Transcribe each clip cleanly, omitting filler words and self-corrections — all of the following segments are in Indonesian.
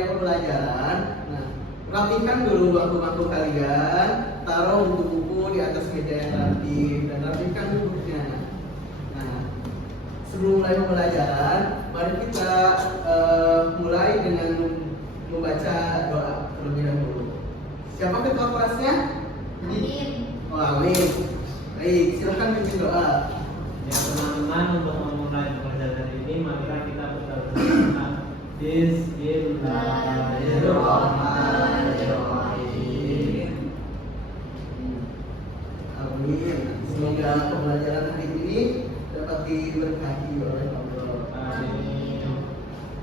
mulai pembelajaran, nah rapikan dulu bangku-bangku kalian, taruh buku-buku di atas meja yang rapi dan rapikan duduknya. Nah, sebelum mulai pembelajaran, mari kita mulai dengan membaca doa terlebih dahulu. Siapa ketua kelasnya? Amin. Oh, amin. Baik, silahkan pimpin doa. Ya teman-teman, untuk memulai pembelajaran ini marilah kita berdoa. Bismillahirrahmanirrahim. Amin. Semoga pembelajaran hari ini dapat diberkati oleh Allah. Amin.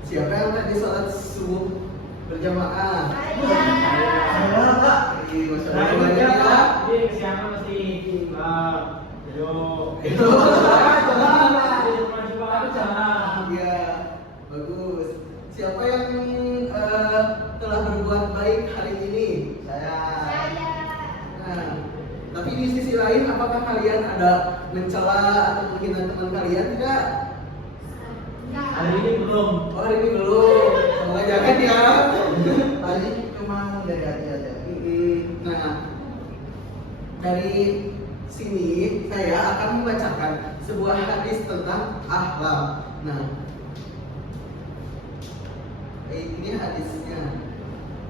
Siapa yang tadi sholat subuh berjamaah? Saya. Kak. Masya Nah, Allah ini ya. Kak, di kesiangan masih yo. Itu. Maju banget jalan. Iya, bagus. Siapa yang telah berbuat baik hari ini? Saya. Nah, tapi di sisi lain, apakah kalian ada mencela atau menghina teman kalian? Tidak. Hari ini belum. Oh, hari ini belum. Semoga jangan ya. Tadi cuma dari hati aja. Nah, dari sini saya akan membacakan sebuah hadis tentang akhlak. Nah, ini hadisnya.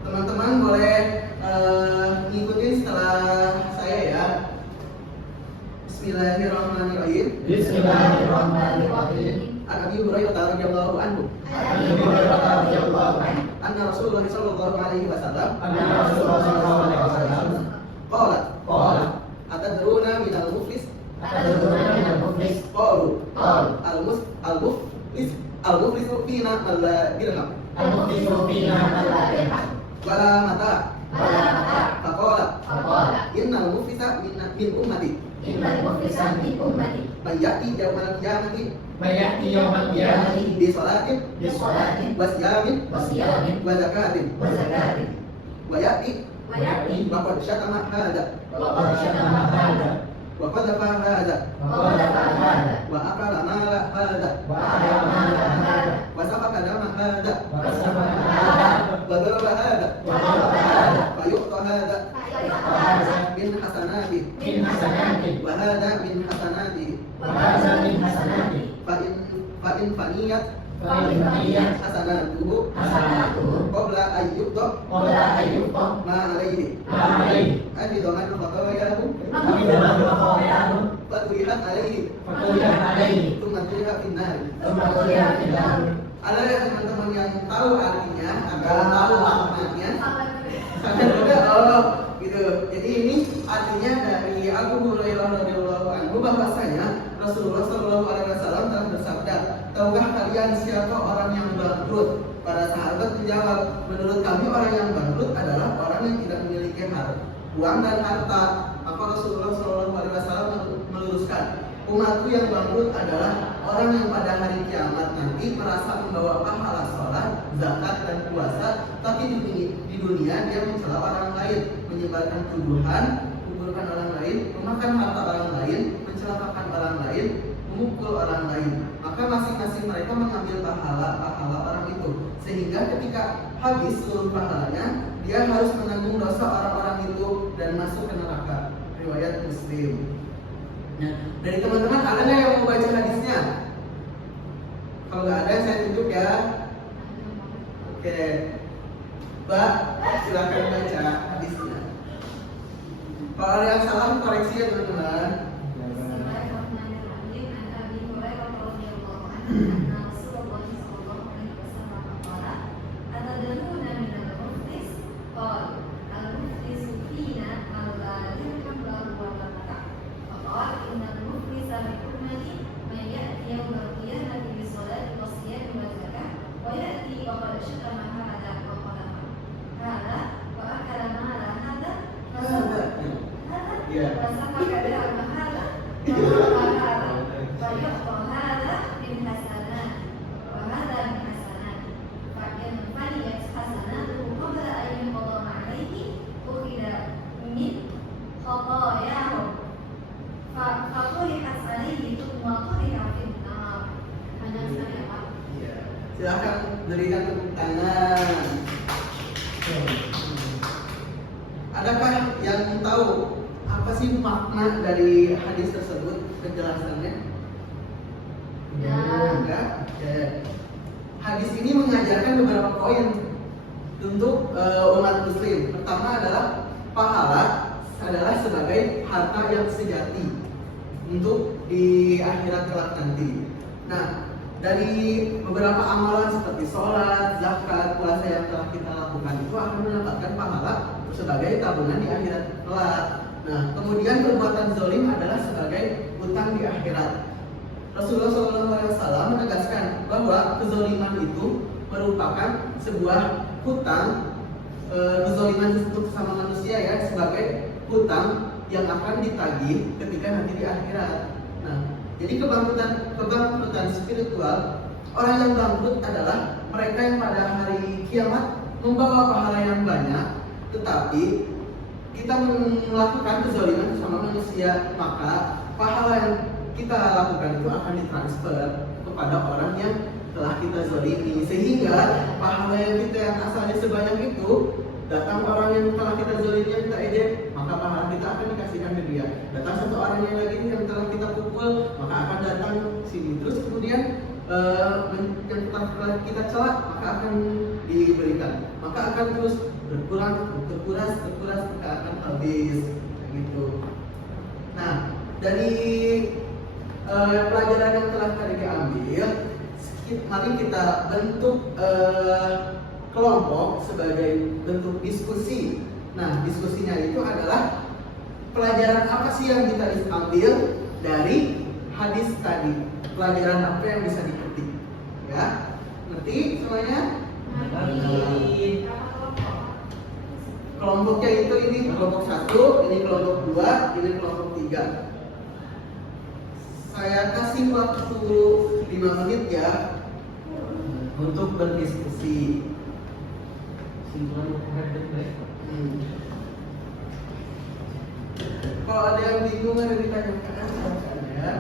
Teman-teman boleh ngikutin setelah saya ya. Bismillahirrahmanirrahim. Bismillahirrahmanirrahim. An Abi Hurairah radhiyallahu anhu. Abu Hurairah radhiyallahu anhu. Anna Rasulullah sallallahu alaihi wasallam Anna Rasulullah sallallahu alaihi wasallam qala qala atadruna minal muflis? atadruna minal muflis? Qalu Qalu al-muflisu fina man la dirham al-muflisu fina man la dirham wala mata. wala mata. Faqala Faqala innal muflisa min ummati innal muflisa min ummati man ya'ti yawmal qiyamati man ya'ti yawmal qiyamati bi salatin bi salatin wa siyamin wa siyamin wa zakatin wa zakatin wa ya'ti wa ya'ti wa qad syatama hadha wa qad syatama hadha wa qadhafa hadha wa qadhafa hadha wa akala mala hadha wa ahya mala hadha wa safaka dama hadha wa kasabaka hadha wa daraba hadha wa daraba hadha fa yu'ta hadha hadha min hasanati min hasanati wa hadha min hasanati wa hadha min hasanati fa in faniyat fa in faniyat hasanatuhu hasanatuhu qabla an yuqda qabla an yuqda ma alayhi ma alayhi afidaman faqawayahu amidan wa qawayahu fatulihat alayhi fatulihat alayhi thumma tulihat finnar. thumma tulihat fil nar. Ada ya teman-teman yang tahu artinya atau tahu maknanya? Ada juga, oh gitu. Jadi ini artinya dari Abu Hurairah radhiyallahu anhu bahwasanya Rasulullah sallallahu alaihi wasallam telah bersabda, tahukah kalian siapa orang yang bangkrut? Para sahabat menjawab, menurut kami orang yang bangkrut adalah orang yang tidak memiliki uang dan harta. Maka Rasulullah sallallahu alaihi wasallam meluruskan, umatku yang bangkrut adalah orang yang pada hari kiamat nanti merasa membawa pahala sholat, zakat dan puasa, tapi di dunia dia mencela orang lain, menyebarkan tuduhan, menggugurkan orang lain, memakan harta orang lain, mencelakakan orang lain, memukul orang lain. Maka masing-masing mereka mengambil pahala orang itu, sehingga ketika habis seluruh pahalanya, dia harus menanggung dosa orang-orang itu dan masuk ke neraka. Riwayat Muslim. Nah, dari teman-teman ada nggak yang mau baca hadisnya? Kalau nggak ada, saya tunjuk ya. Oke, Mbak, silakan baca hadisnya. Kalau ada yang salah, koreksi ya teman-teman. Bismillahirrahmanirrahim. An Abi Hurairah radhiyallahu anhu anna Rasulullah sallallahu alaihi wasallam qala atadruna minal muflis? Qala al-muflisu fina man la dirham lahu wa la mata'. Faqala innal muflisa min ummati man ya'ti yawmal qiyamati bi salati wa siyami wa zakah wa ya'ti wa qad syatama hadha wa qadama hadha wa akala mala hadha Iya. وسفك دم هذا فيعطى هذا من حسنات وهذا من حسنات فإن فنيت حسناته قبل أن يقضى عليه أخذ من خطاياهم فطرحت عليه ثم طرح في النار. Silahkan berikan tepuk tangan. Adakah yang tahu apa sih makna dari hadis tersebut, penjelasannya? Enggak. Ya. Hadis ini mengajarkan beberapa poin untuk umat muslim. Pertama adalah pahala adalah sebagai harta yang sejati untuk di akhirat kelak nanti. Nah, dari beberapa amalan seperti sholat, zakat, puasa yang telah kita lakukan itu akan mendapatkan pahala sebagai tabungan di akhirat kelak. Nah, kemudian perbuatan zalim adalah sebagai utang di akhirat. Rasulullah SAW menegaskan bahwa kezaliman itu merupakan sebuah hutang, kezaliman untuk sesama manusia ya, sebagai hutang yang akan ditagih ketika nanti di akhirat. Nah, jadi kebangkrutan spiritual, orang yang bangkrut adalah mereka yang pada hari kiamat membawa pahala yang banyak, tetapi kita melakukan kezaliman sama manusia, maka pahala yang kita lakukan itu akan ditransfer kepada orang yang telah kita zalimi, sehingga pahala yang asalnya sebanyak itu datang orang yang telah kita zalimi, yang kita ejek, maka pahala kita akan dikasihkan ke dia. Datang satu orang yang lagi yang telah kita pukul, maka akan datang sini. Terus kemudian yang telah kita celak, maka akan diberikan, maka akan terus berkuras, maka akan habis gitu. Nah, dari pelajaran yang telah tadi diambil, mari kita bentuk kelompok sebagai bentuk diskusi. Nah, diskusinya itu adalah pelajaran apa sih yang kita ambil dari hadis tadi? Pelajaran apa yang bisa dipetik? Ya, ngerti semuanya? Kelompoknya itu ini kelompok 1, ini kelompok 2, ini kelompok 3. Saya kasih waktu 5 menit ya untuk berdiskusi. Kalau ada yang bingung ada ditanyakan silakan ya.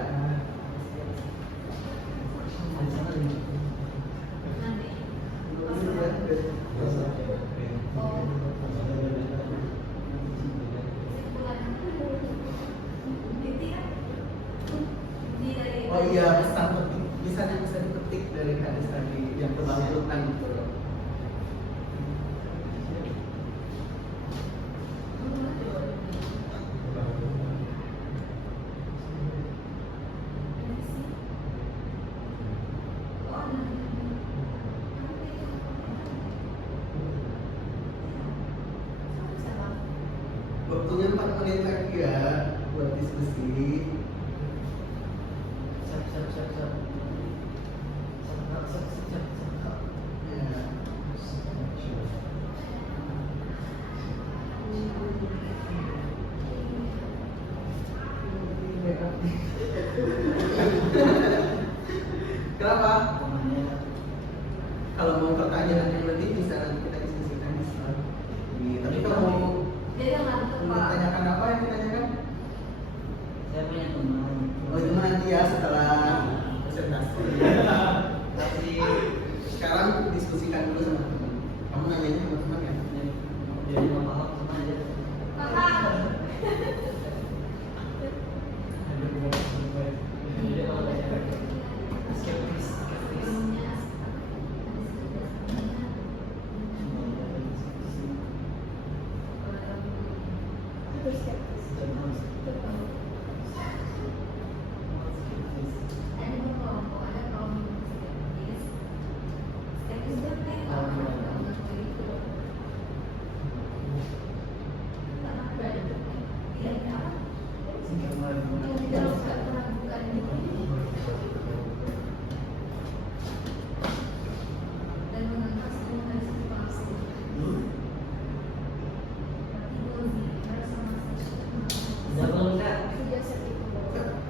Oh iya, pesan petik bisa dipetik dari hadis tadi yang kebangkrutan itu. Waktunya 4 menit lagi ya buat diskusi. Kenapa? Kalau mau pertanyaan yang lebih bisa nanti kita diskusikan di slide ini. Tapi kalau mau menanyakan apa yang ditanyakan? Saya punya teman. Oh itu nanti ya setelah presentasi. Tapi sekarang diskusikan dulu sama teman. Kamu nanyanya sama teman ya? Jadi mau paham sama aja.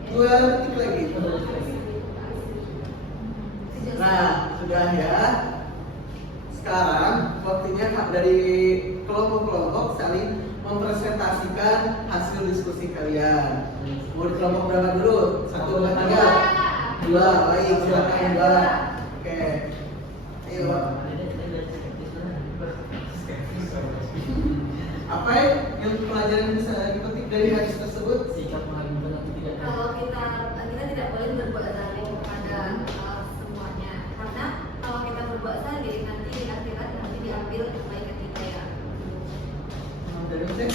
Dua detik lagi. Nah, sudah ya. Sekarang waktunya dari kelompok-kelompok saling mempresentasikan hasil diskusi kalian. Mau di kelompok berapa dulu? 1, 2, 3? 2, baik, silakan 2. Oke. yang pelajaran yang bisa dipetik dari hadis tersebut? Sikap meragukan atau tidak? Kalau kita tidak boleh berbuat zalim kepada semuanya, karena kalau kita berbuat zalim nanti di akhirat nanti diambil kebaikan kita ya. Dari Ustaz?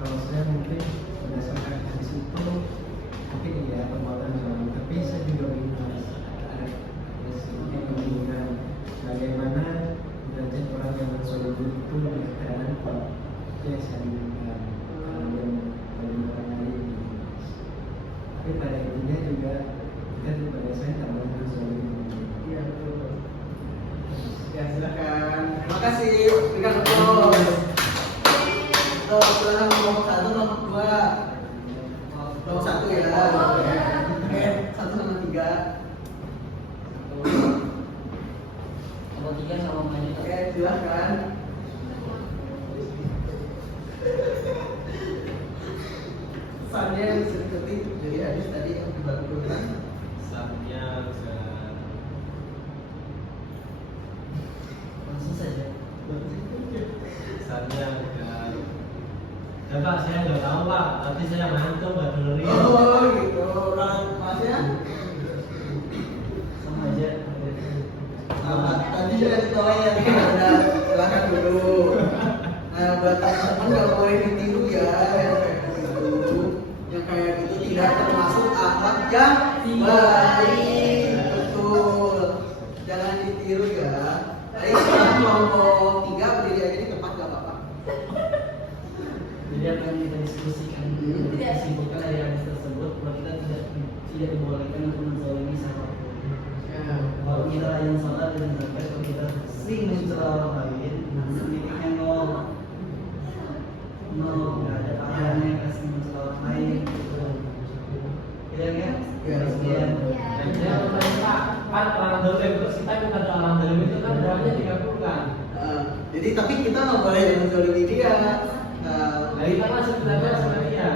Kalau saya mungkin berdasarkan hadis itu mungkin ya perbuatan zalim, tapi saya juga ingin ada sedikit kebingungan bagaimana derajat orang yang berzalim itu di keadaan apa yang saya inginkan karena dia bagi orang lain. Tapi pada intinya juga kita pada saya tak boleh berzalim. Iya betul. Ya silakan. Terima kasih. Berikan aplaus. Pulang nomor 1, nomor 2. Nomor 1 ya. Oke, 1 sama 3. Nomor 3 sama maju. Oke, silakan. Soalnya seperti dari hadis tadi yang dibagikan. Saatnya Langsung saja. saatnya ya Pak, saya nggak tahu Pak, tapi saya ngantuk nggak dengerin. Oh gitu. Orang masnya Sama aja. sama tadi sudah ditawain ada silakan dulu. Nah buat teman-teman nggak boleh ditiru ya yang kayak gitu. Yang kayak gitu tidak termasuk akhlak yang baik. Betul. Jangan ditiru ya. Ayo sekarang kelompok 3 berdiri aja di tempat gak apa-apa. Jadi apa yang kita diskusikan disimpulkan dari hadis tersebut bahwa kita tidak dibolehkan untuk menzalimi siapapun. Ya. Kalau kita yang salah dan zakat, kalau kita sering mencela orang lain, sedikitnya nol, nggak ada pahalanya kasih mencela orang lain. Iya kan? Ya, Sekian. Ya, Pak, orang dolim terus kita minta doa orang dolim itu kan doanya dikabulkan. Jadi tapi kita nggak boleh menzalimi dia. Nah, kita masuk belajar sama dia.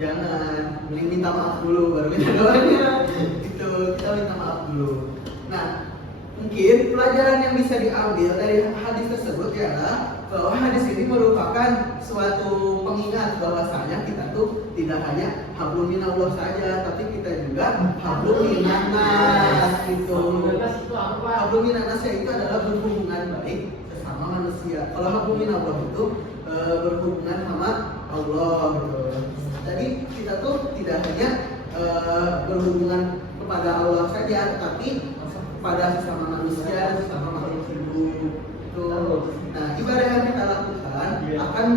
Jangan, mending minta maaf dulu baru minta doanya. Gitu, kita minta maaf dulu. Nah, mungkin pelajaran yang bisa diambil dari hadis tersebut ialah bahwa hadis ini merupakan suatu pengingat bahwasanya kita tuh tidak hanya hablum minallah saja, tapi kita juga hablum minannas gitu. Komunitas itu apa? Hablum minannas itu adalah berhubungan baik sesama manusia. Kalau hablum minallah itu berhubungan sama Allah gitu. Jadi kita tuh tidak hanya berhubungan kepada Allah saja, tapi pada sesama manusia, sesama makhluk hidup. Itu. Nah, ibadah yang kita lakukan akan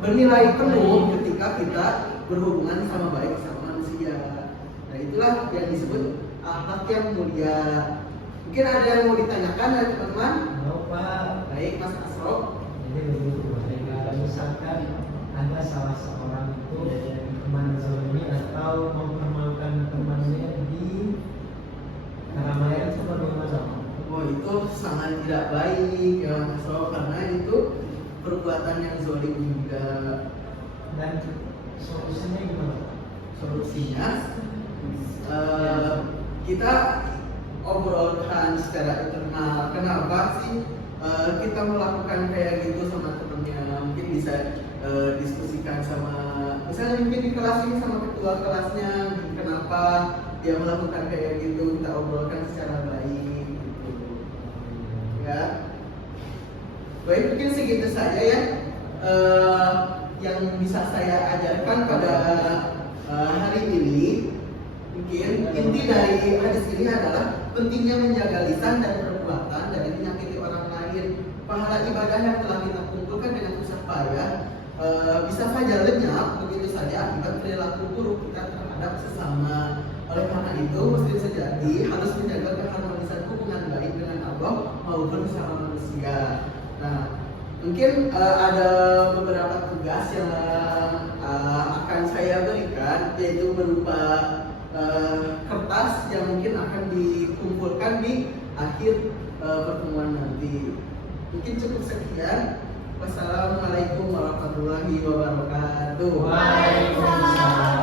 bernilai penuh ketika kita berhubungan sama baik sama manusia. Nah, itulah yang disebut akhlak yang mulia. Mungkin ada yang mau ditanyakan dari teman-teman? Tahu Pak. Baik, Mas Asrok. Jadi begitu, ketika misalkan ada salah seorang itu teman zalimi atau mempermalukan temannya di keramaian itu bagaimana? Oh, itu sangat tidak baik ya Mas Asrok, karena itu perbuatan yang zalim juga. Dan solusinya gimana? Solusinya kita obrolkan secara internal. Kenapa sih kita melakukan kayak gitu sama temennya? Mungkin bisa diskusikan sama, misalnya mungkin di kelas ini sama ketua kelasnya, kenapa dia melakukan kayak gitu, kita obrolkan secara baik gitu. Ya. Baik, mungkin segitu saja ya yang bisa saya ajarkan pada hari ini. Mungkin inti dari hadis ini adalah pentingnya menjaga lisan dan perbuatan dari menyakiti orang lain. Pahala ibadah yang telah kita kumpulkan dengan susah payah bisa saja lenyap begitu saja akibat perilaku buruk kita terhadap sesama. Oleh karena itu, muslim sejati harus menjaga keharmonisan hubungan baik dengan Allah maupun sesama manusia. Nah, mungkin ada beberapa tugas yang akan saya berikan, yaitu berupa kertas yang mungkin akan dikumpulkan di akhir pertemuan nanti. Mungkin cukup sekian. Wassalamualaikum warahmatullahi wabarakatuh. Waalaikumsalam.